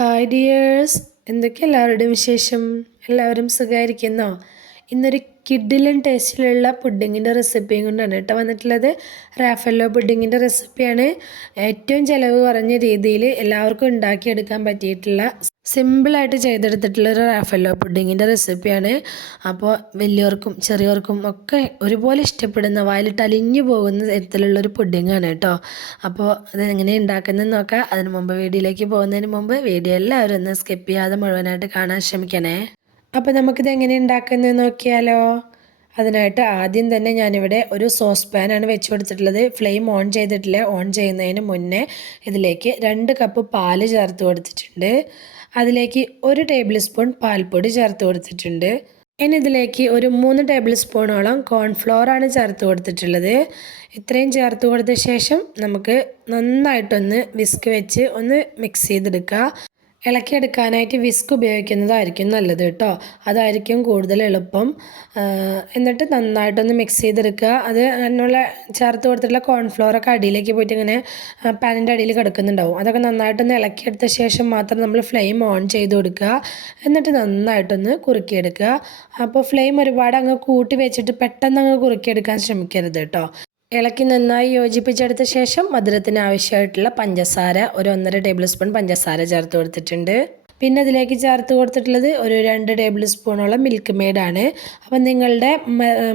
Hi dears, എന്തൊക്കെ എല്ലാവരുടെയും വിശേഷം? എല്ലാവരും സുഖമായിരിക്കുന്നോ? ഇന്നൊരു കിഡിലൻ ടേസ്റ്റിലുള്ള പുഡിങ്ങിൻ്റെ റെസിപ്പിയും കൊണ്ടാണ് കേട്ടോ വന്നിട്ടുള്ളത്. റാഫല്ലോ പുഡിങ്ങിൻ്റെ റെസിപ്പിയാണ്. ഏറ്റവും ചിലവ് കുറഞ്ഞ രീതിയിൽ എല്ലാവർക്കും ഉണ്ടാക്കിയെടുക്കാൻ പറ്റിയിട്ടുള്ള സിമ്പിളായിട്ട് ചെയ്തെടുത്തിട്ടുള്ള ഒരു റാഫല്ലോ പുഡിങ്ങിൻ്റെ റെസിപ്പിയാണ്. അപ്പോൾ വലിയവർക്കും ചെറിയവർക്കും ഒക്കെ ഒരുപോലെ ഇഷ്ടപ്പെടുന്ന വായിലിട്ട് അലിഞ്ഞു പോകുന്ന തരത്തിലുള്ളൊരു പുഡിങ്ങാണ് കേട്ടോ. അപ്പോൾ അത് എങ്ങനെ ഉണ്ടാക്കുന്നതെന്ന് നോക്കാം. അതിന് മുമ്പ് വീഡിയോയിലേക്ക് പോകുന്നതിന് മുമ്പ് വീഡിയോ എല്ലാവരും ഒന്ന് സ്കിപ്പ് ചെയ്യാതെ മുഴുവനായിട്ട് കാണാൻ ശ്രമിക്കണേ. അപ്പോൾ നമുക്കിത് എങ്ങനെ ഉണ്ടാക്കുന്നത് നോക്കിയാലോ. അതിനായിട്ട് ആദ്യം തന്നെ ഞാനിവിടെ ഒരു സോസ് പാനാണ് വെച്ച് കൊടുത്തിട്ടുള്ളത്. ഫ്ലെയിം ഓൺ ചെയ്തിട്ടില്ല. ഓൺ ചെയ്യുന്നതിന് മുന്നേ ഇതിലേക്ക് 2 കപ്പ് പാല് ചേർത്ത് കൊടുത്തിട്ടുണ്ട്. അതിലേക്ക് 1 ടേബിൾ സ്പൂൺ പാൽപ്പൊടി ചേർത്ത് കൊടുത്തിട്ടുണ്ട്. ഇനി ഇതിലേക്ക് ഒരു 3 ടേബിൾ സ്പൂണോളം കോൺഫ്ലോറാണ് ചേർത്ത് കൊടുത്തിട്ടുള്ളത്. ഇത്രയും ചേർത്ത് കൊടുത്ത ശേഷം നമുക്ക് നന്നായിട്ടൊന്ന് വിസ്ക് വെച്ച് ഒന്ന് മിക്സ് ചെയ്തെടുക്കുക. ഇളക്കിയെടുക്കാനായിട്ട് വിസ്ക് ഉപയോഗിക്കുന്നതായിരിക്കും നല്ലത് കേട്ടോ. അതായിരിക്കും കൂടുതൽ എളുപ്പം. എന്നിട്ട് നന്നായിട്ടൊന്ന് മിക്സ് ചെയ്തെടുക്കുക. അത് അതിനുള്ള ചേർത്ത് കൊടുത്തിട്ടുള്ള കോൺഫ്ലോറൊക്കെ അടിയിലേക്ക് പോയിട്ട് ഇങ്ങനെ പാനിൻ്റെ അടിയിൽ കിടക്കുന്നുണ്ടാവും. അതൊക്കെ നന്നായിട്ടൊന്ന് ഇളക്കിയെടുത്ത ശേഷം മാത്രം നമ്മൾ ഫ്ലെയിം ഓൺ ചെയ്ത് കൊടുക്കുക. എന്നിട്ട് നന്നായിട്ടൊന്ന് കുറുക്കിയെടുക്കുക. അപ്പോൾ ഫ്ലെയിം ഒരുപാട് അങ്ങ് കൂട്ടി വെച്ചിട്ട് പെട്ടെന്ന് അങ്ങ് കുറുക്കിയെടുക്കാൻ ശ്രമിക്കരുത് കേട്ടോ. ഇളക്കി നന്നായി യോജിപ്പിച്ചെടുത്ത ശേഷം മധുരത്തിന് ആവശ്യമായിട്ടുള്ള പഞ്ചസാര ഒരു 1.5 ടേബിൾ സ്പൂൺ പഞ്ചസാര ചേർത്ത് കൊടുത്തിട്ടുണ്ട്. പിന്നെ അതിലേക്ക് ചേർത്ത് കൊടുത്തിട്ടുള്ളത് ഒരു 2 ടേബിൾ സ്പൂണോളം മിൽക്ക് മെയ്ഡാണ്. അപ്പം നിങ്ങളുടെ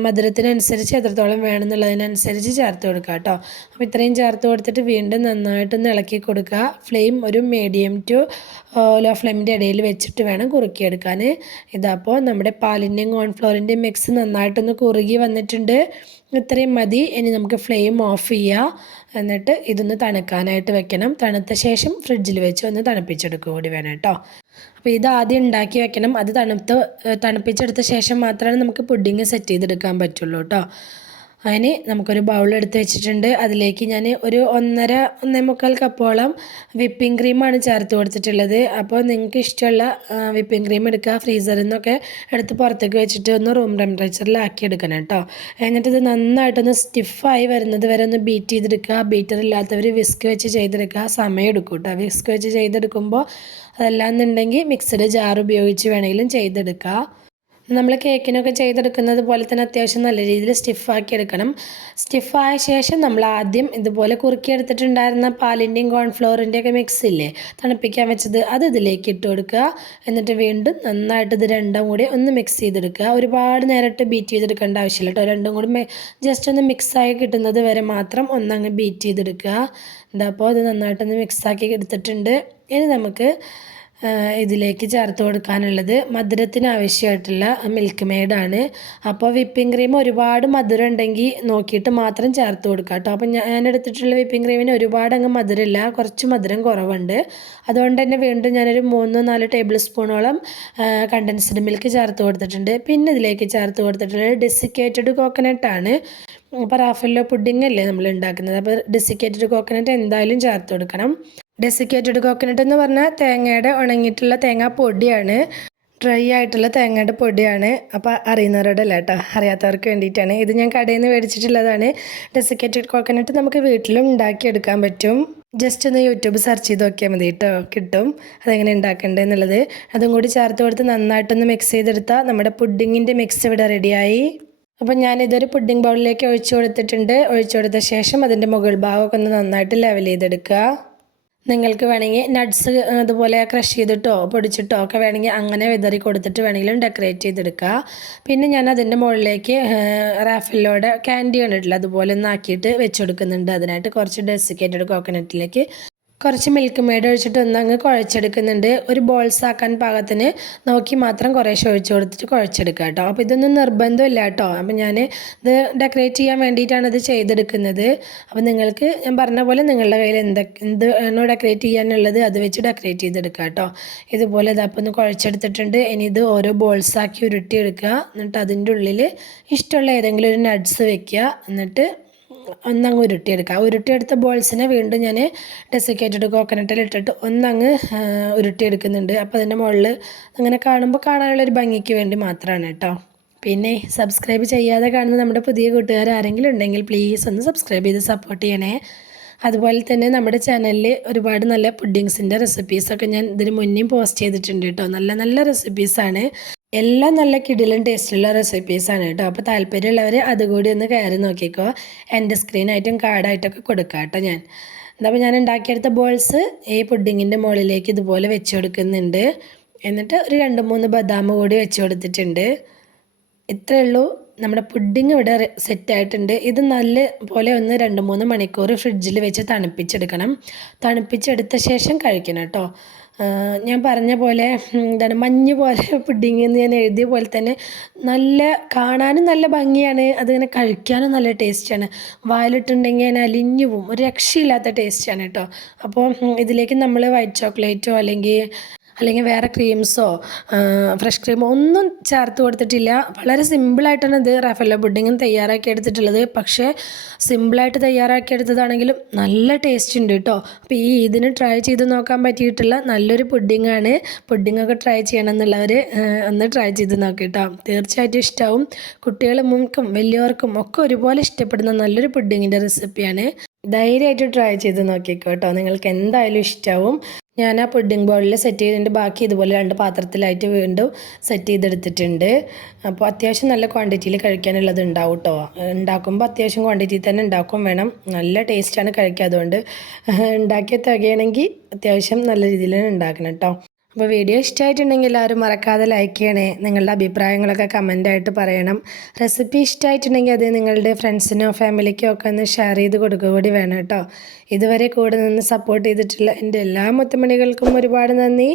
മധുരത്തിനനുസരിച്ച് എത്രത്തോളം വേണമെന്നുള്ളതിനനുസരിച്ച് ചേർത്ത് കൊടുക്കുക കേട്ടോ. അപ്പോൾ ഇത്രയും ചേർത്ത് കൊടുത്തിട്ട് വീണ്ടും നന്നായിട്ടൊന്ന് ഇളക്കി കൊടുക്കുക. ഫ്ലെയിം ഒരു മീഡിയം ടു ലോ ഫ്ലെയിമിൻ്റെ ഇടയിൽ വെച്ചിട്ട് വേണം കുറുക്കിയെടുക്കാൻ. ഇതപ്പോൾ നമ്മുടെ പാലിൻ്റെയും കോൺഫ്ലോറിൻ്റെയും മിക്സ് നന്നായിട്ടൊന്ന് കുറുകി വന്നിട്ടുണ്ട്. ഇത്രയും മതി. ഇനി നമുക്ക് ഫ്ലെയിം ഓഫ് ചെയ്യുക. എന്നിട്ട് ഇതൊന്ന് തണുക്കാനായിട്ട് വെക്കണം. തണുത്ത ശേഷം ഫ്രിഡ്ജിൽ വെച്ച് ഒന്ന് തണുപ്പിച്ചെടുക്കുക കൂടി വേണം കേട്ടോ. അപ്പോൾ ഇത് ആദ്യം ഉണ്ടാക്കി വെക്കണം. അത് തണുപ്പിച്ചെടുത്ത ശേഷം മാത്രമേ നമുക്ക് പുഡിങ് സെറ്റ് ചെയ്തെടുക്കാൻ പറ്റുള്ളൂ കേട്ടോ. അതിന് നമുക്കൊരു ബൗൾ എടുത്ത് വെച്ചിട്ടുണ്ട്. അതിലേക്ക് ഞാൻ ഒരു 1.5-1.25 കപ്പോളം വിപ്പിംഗ് ക്രീമാണ് ചേർത്ത് കൊടുത്തിട്ടുള്ളത്. അപ്പോൾ നിങ്ങൾക്ക് ഇഷ്ടമുള്ള വിപ്പിംഗ് ക്രീം എടുക്കുക. ഫ്രീസറിൽ നിന്നൊക്കെ എടുത്ത് പുറത്തേക്ക് വെച്ചിട്ട് ഒന്ന് റൂം ടെമ്പറേച്ചറിലാക്കി എടുക്കണം കേട്ടോ. എന്നിട്ട് ഇത് നന്നായിട്ടൊന്ന് സ്റ്റിഫായി വരുന്നത് വരെ ഒന്ന് ബീറ്റ് ചെയ്തെടുക്കുക. ബീറ്റർ ഇല്ലാത്തവർ വിസ്ക് വെച്ച് ചെയ്തെടുക്കുക. സമയം എടുക്കും കേട്ടോ. വിസ്ക് വെച്ച് ചെയ്തെടുക്കുമ്പോൾ അതല്ലാന്നുണ്ടെങ്കിൽ മിക്സഡ് ജാർ ഉപയോഗിച്ച് വേണമെങ്കിലും ചെയ്തെടുക്കുക. നമ്മൾ കേക്കിനൊക്കെ ചെയ്തെടുക്കുന്നത് പോലെ തന്നെ അത്യാവശ്യം നല്ല രീതിയിൽ സ്റ്റിഫാക്കി എടുക്കണം. സ്റ്റിഫായ ശേഷം നമ്മൾ ആദ്യം ഇതുപോലെ കുറുക്കിയെടുത്തിട്ടുണ്ടായിരുന്ന പാലിൻ്റെയും കോൺഫ്ലോറിൻ്റെയൊക്കെ മിക്സ് ഇല്ലേ, തണുപ്പിക്കാൻ വെച്ചത്, അത് ഇതിലേക്ക് ഇട്ട് കൊടുക്കുക. എന്നിട്ട് വീണ്ടും നന്നായിട്ട് ഇത് രണ്ടും കൂടി ഒന്ന് മിക്സ് ചെയ്തെടുക്കുക. ഒരുപാട് നേരിട്ട് ബീറ്റ് ചെയ്തെടുക്കേണ്ട ആവശ്യമില്ല കേട്ടോ. രണ്ടും കൂടി ജസ്റ്റ് ഒന്ന് മിക്സായി കിട്ടുന്നത് വരെ മാത്രം ഒന്നങ്ങ് ബീറ്റ് ചെയ്തെടുക്കുക. ഇതപ്പോൾ ഇത് നന്നായിട്ടൊന്ന് മിക്സാക്കി എടുത്തിട്ടുണ്ട്. ഇനി നമുക്ക് ഇതിലേക്ക് ചേർത്ത് കൊടുക്കാനുള്ളത് മധുരത്തിന് ആവശ്യമായിട്ടുള്ള മിൽക്ക് മെയ്ഡാണ്. അപ്പോൾ വിപ്പിംഗ് ക്രീം ഒരുപാട് മധുരം ഉണ്ടെങ്കിൽ നോക്കിയിട്ട് മാത്രം ചേർത്ത് കൊടുക്കുക കേട്ടോ. അപ്പോൾ ഞാൻ എടുത്തിട്ടുള്ള വിപ്പിംഗ് ക്രീമിന് ഒരുപാട് അങ്ങ് മധുരമില്ല, കുറച്ച് മധുരം കുറവുണ്ട്. അതുകൊണ്ട് തന്നെ വീണ്ടും ഞാനൊരു 3-4 ടേബിൾ സ്പൂണോളം കണ്ടൻസ്ഡ് മിൽക്ക് ചേർത്ത് കൊടുത്തിട്ടുണ്ട്. പിന്നെ ഇതിലേക്ക് ചേർത്ത് കൊടുത്തിട്ടുള്ളത് ഡെസിക്കേറ്റഡ് കോക്കനട്ടാണ്. അപ്പോൾ റാഫല്ലോ പുഡിംഗ് അല്ലേ നമ്മൾ ഉണ്ടാക്കുന്നത്. അപ്പോൾ ഡെസിക്കേറ്റഡ് കോക്കനട്ട് എന്തായാലും ചേർത്ത് കൊടുക്കണം. ഡെസിക്കേറ്റഡ് കോക്കനട്ട് എന്ന് പറഞ്ഞാൽ തേങ്ങയുടെ ഉണങ്ങിയിട്ടുള്ള തേങ്ങാ പൊടിയാണ്. ഡ്രൈ ആയിട്ടുള്ള തേങ്ങയുടെ പൊടിയാണ്. അപ്പോൾ അറിയുന്നവരോടല്ല കേട്ടോ, അറിയാത്തവർക്ക് വേണ്ടിയിട്ടാണ്. ഇത് ഞാൻ കടയിൽ നിന്ന് മേടിച്ചിട്ടുള്ളതാണ്. ഡെസിക്കേറ്റഡ് കോക്കനട്ട് നമുക്ക് വീട്ടിലും ഉണ്ടാക്കിയെടുക്കാൻ പറ്റും. ജസ്റ്റ് ഒന്ന് യൂട്യൂബ് സെർച്ച് ചെയ്ത് നോക്കിയാൽ മതി കേട്ടോ, കിട്ടും അതെങ്ങനെ ഉണ്ടാക്കേണ്ടത് എന്നുള്ളത്. അതും കൂടി ചേർത്ത് കൊടുത്ത് നന്നായിട്ടൊന്ന് മിക്സ് ചെയ്തെടുത്താൽ നമ്മുടെ പുഡിങ്ങിൻ്റെ മിക്സ് ഇവിടെ റെഡിയായി. അപ്പോൾ ഞാനിതൊരു പുഡിംഗ് ബൗളിലേക്ക് ഒഴിച്ചു കൊടുത്തിട്ടുണ്ട്. ഒഴിച്ചു കൊടുത്ത ശേഷം അതിൻ്റെ മുകൾ ഭാഗമൊക്കെ ഒന്ന് നന്നായിട്ട് ലെവൽ ചെയ്തെടുക്കുക. നിങ്ങൾക്ക് വേണമെങ്കിൽ നട്ട്സ് അതുപോലെ ക്രഷ് ചെയ്തിട്ടോ പൊടിച്ചിട്ടോ ഒക്കെ വേണമെങ്കിൽ അങ്ങനെ വിതറി കൊടുത്തിട്ട് വേണമെങ്കിലും ഡെക്കറേറ്റ് ചെയ്തെടുക്കുക. പിന്നെ ഞാൻ അതിൻ്റെ മുകളിലേക്ക് റാഫലോയുടെ ക്യാൻഡി കണ്ടിട്ടില്ല, അതുപോലെ ഒന്ന് ആക്കിയിട്ട് വെച്ച് കൊടുക്കുന്നുണ്ട്. അതിനായിട്ട് കുറച്ച് ഡെസിക്കേറ്റഡ് കോക്കനട്ടിലേക്ക് കുറച്ച് മിൽക്ക് മെയ്ഡ് ഒഴിച്ചിട്ട് ഒന്നങ്ങ് കുഴച്ചെടുക്കുന്നുണ്ട്. ഒരു ബോൾസ് ആക്കാൻ പാകത്തിന് നോക്കി മാത്രം കുറേശ്ശെ ഒഴിച്ച് കൊടുത്തിട്ട് കുഴച്ചെടുക്കുക കേട്ടോ. അപ്പോൾ ഇതൊന്നും നിർബന്ധമില്ല കേട്ടോ. അപ്പോൾ ഞാൻ ഇത് ഡെക്കറേറ്റ് ചെയ്യാൻ വേണ്ടിയിട്ടാണ് ഇത് ചെയ്തെടുക്കുന്നത്. അപ്പോൾ നിങ്ങൾക്ക് ഞാൻ പറഞ്ഞ പോലെ നിങ്ങളുടെ കയ്യിൽ എന്ത് ആണോ ഡെക്കറേറ്റ് ചെയ്യാനുള്ളത് അത് വെച്ച് ഡെക്കറേറ്റ് ചെയ്തെടുക്കുക കേട്ടോ. ഇതുപോലെ ഇതപ്പോൾ ഒന്ന് കുഴച്ചെടുത്തിട്ടുണ്ട്. ഇനി ഇത് ഓരോ ബോൾസാക്കി ഉരുട്ടിയെടുക്കുക. എന്നിട്ട് അതിൻ്റെ ഉള്ളിൽ ഇഷ്ടമുള്ള ഏതെങ്കിലും ഒരു നട്ട്സ് വെക്കുക. എന്നിട്ട് ഒന്നങ്ങ് ഉരുട്ടിയെടുക്കുക. ഉരുട്ടിയെടുത്ത ബോൾസിനെ വീണ്ടും ഞാൻ ഡെസിക്കേറ്റഡ് കോക്കനട്ടിൽ ഇട്ടിട്ട് ഒന്നങ്ങ് ഉരുട്ടിയെടുക്കുന്നുണ്ട്. അപ്പോൾ അതിൻ്റെ മുകളിൽ അങ്ങനെ കാണുമ്പോൾ കാണാനുള്ളൊരു ഭംഗിക്ക് വേണ്ടി മാത്രമാണ് കേട്ടോ. പിന്നെ സബ്സ്ക്രൈബ് ചെയ്യാതെ കാണുന്ന നമ്മുടെ പുതിയ കൂട്ടുകാർ ആരെങ്കിലും ഉണ്ടെങ്കിൽ പ്ലീസ് ഒന്ന് സബ്സ്ക്രൈബ് ചെയ്ത് സപ്പോർട്ട് ചെയ്യണേ. അതുപോലെ തന്നെ നമ്മുടെ ചാനലിൽ ഒരുപാട് നല്ല പുഡിങ്സിൻ്റെ റെസിപ്പീസൊക്കെ ഞാൻ ഇതിന് മുന്നേയും പോസ്റ്റ് ചെയ്തിട്ടുണ്ട് കേട്ടോ. നല്ല നല്ല റെസിപ്പീസാണ്, എല്ലാം നല്ല കിടിലൻ ടേസ്റ്റുള്ള റെസിപ്പീസാണ് കേട്ടോ. അപ്പോൾ താല്പര്യമുള്ളവർ അതുകൂടി ഒന്ന് കയറി നോക്കിക്കോ. എൻ്റെ സ്ക്രീനായിട്ടും കാർഡായിട്ടൊക്കെ കൊടുക്കാം കേട്ടോ ഞാൻ. അപ്പോൾ ഞാൻ ഉണ്ടാക്കിയെടുത്ത ബോൾസ് ഈ പുഡിങ്ങിൻ്റെ മുകളിലേക്ക് ഇതുപോലെ വെച്ച് കൊടുക്കുന്നുണ്ട്. എന്നിട്ട് ഒരു 2-3 ബദാം കൂടി വെച്ച് കൊടുത്തിട്ടുണ്ട്. ഇത്രയേ ഉള്ളൂ, നമ്മുടെ പുഡിങ് ഇവിടെ സെറ്റായിട്ടുണ്ട്. ഇത് നല്ല പോലെ ഒന്ന് 2-3 മണിക്കൂർ ഫ്രിഡ്ജിൽ വെച്ച് തണുപ്പിച്ചെടുക്കണം. തണുപ്പിച്ചെടുത്ത ശേഷം കഴിക്കണം കേട്ടോ. ഞാൻ പറഞ്ഞ പോലെ എന്താണ് മഞ്ഞ് പോലെ പുഡിങ് എന്ന് ഞാൻ എഴുതിയ പോലെ തന്നെ നല്ല കാണാനും നല്ല ഭംഗിയാണ്, അതിങ്ങനെ കഴിക്കാനും നല്ല ടേസ്റ്റാണ്. വായിലിട്ടുണ്ടെങ്കിൽ ഞാൻ അലിഞ്ഞു പോവും, ഒരു രക്ഷയില്ലാത്ത ടേസ്റ്റാണ് കേട്ടോ. അപ്പോൾ ഇതിലേക്ക് നമ്മൾ വൈറ്റ് ചോക്ലേറ്റോ അല്ലെങ്കിൽ വേറെ ക്രീംസോ ഫ്രഷ് ക്രീമോ ഒന്നും ചേർത്ത് കൊടുത്തിട്ടില്ല. വളരെ സിമ്പിളായിട്ടാണ് ഇത് റാഫെല്ലോ പുഡിങ്ങും തയ്യാറാക്കി എടുത്തിട്ടുള്ളത്. പക്ഷേ സിമ്പിളായിട്ട് തയ്യാറാക്കി എടുത്തതാണെങ്കിലും നല്ല ടേസ്റ്റ് ഉണ്ട് കേട്ടോ. അപ്പോൾ ഇതിന് ട്രൈ ചെയ്ത് നോക്കാൻ പറ്റിയിട്ടുള്ള നല്ലൊരു പുഡിങ്ങാണ്. പുഡിങ്ങൊക്കെ ട്രൈ ചെയ്യണം എന്നുള്ളവർ ഒന്ന് ട്രൈ ചെയ്ത് നോക്കി കേട്ടോ. തീർച്ചയായിട്ടും ഇഷ്ടമാവും. കുട്ടികൾക്കും വലിയവർക്കും ഒക്കെ ഒരുപോലെ ഇഷ്ടപ്പെടുന്ന നല്ലൊരു പുഡിങ്ങിൻ്റെ റെസിപ്പിയാണ്. ധൈര്യമായിട്ട് ട്രൈ ചെയ്ത് നോക്കിക്കോ കേട്ടോ, നിങ്ങൾക്ക് എന്തായാലും ഇഷ്ടമാവും. ഞാൻ ആ പുഡിംഗ് ബൗളിൽ സെറ്റ് ചെയ്തിട്ട് ബാക്കി ഇതുപോലെ 2 പാത്രത്തിലായിട്ട് വീണ്ടും സെറ്റ് ചെയ്തെടുത്തിട്ടുണ്ട്. അപ്പോൾ അത്യാവശ്യം നല്ല ക്വാണ്ടിറ്റിയിൽ കഴിക്കാനുള്ളത് ഉണ്ടാവും കേട്ടോ. ഉണ്ടാക്കുമ്പോൾ അത്യാവശ്യം ക്വാണ്ടിറ്റി തന്നെ ഉണ്ടാക്കും വേണം. നല്ല ടേസ്റ്റാണ് കഴിക്കുക. അതുകൊണ്ട് ഉണ്ടാക്കിയ തികയാണെങ്കിൽ അത്യാവശ്യം നല്ല രീതിയിൽ ഉണ്ടാക്കണം കേട്ടോ. അപ്പോൾ വീഡിയോ ഇഷ്ടമായിട്ടുണ്ടെങ്കിൽ എല്ലാവരും മറക്കാതെ ലൈക്ക് ചെയ്യണേ. നിങ്ങളുടെ അഭിപ്രായങ്ങളൊക്കെ കമൻ്റായിട്ട് പറയണം. റെസിപ്പി ഇഷ്ടമായിട്ടുണ്ടെങ്കിൽ അത് നിങ്ങളുടെ ഫ്രണ്ട്സിനോ ഫാമിലിക്കോ ഒക്കെ ഒന്ന് ഷെയർ ചെയ്ത് കൊടുക്കുക കൂടി വേണം കേട്ടോ. ഇതുവരെ കൂടെ നിന്ന് സപ്പോർട്ട് ചെയ്തിട്ടുള്ള എൻ്റെ എല്ലാ മുത്തുമണികൾക്കും ഒരുപാട് നന്ദി.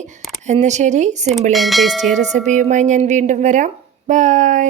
എന്നാൽ ശരി, സിമ്പിൾ ആൻഡ് ടേസ്റ്റി റെസിപ്പിയുമായി ഞാൻ വീണ്ടും വരാം. ബൈ.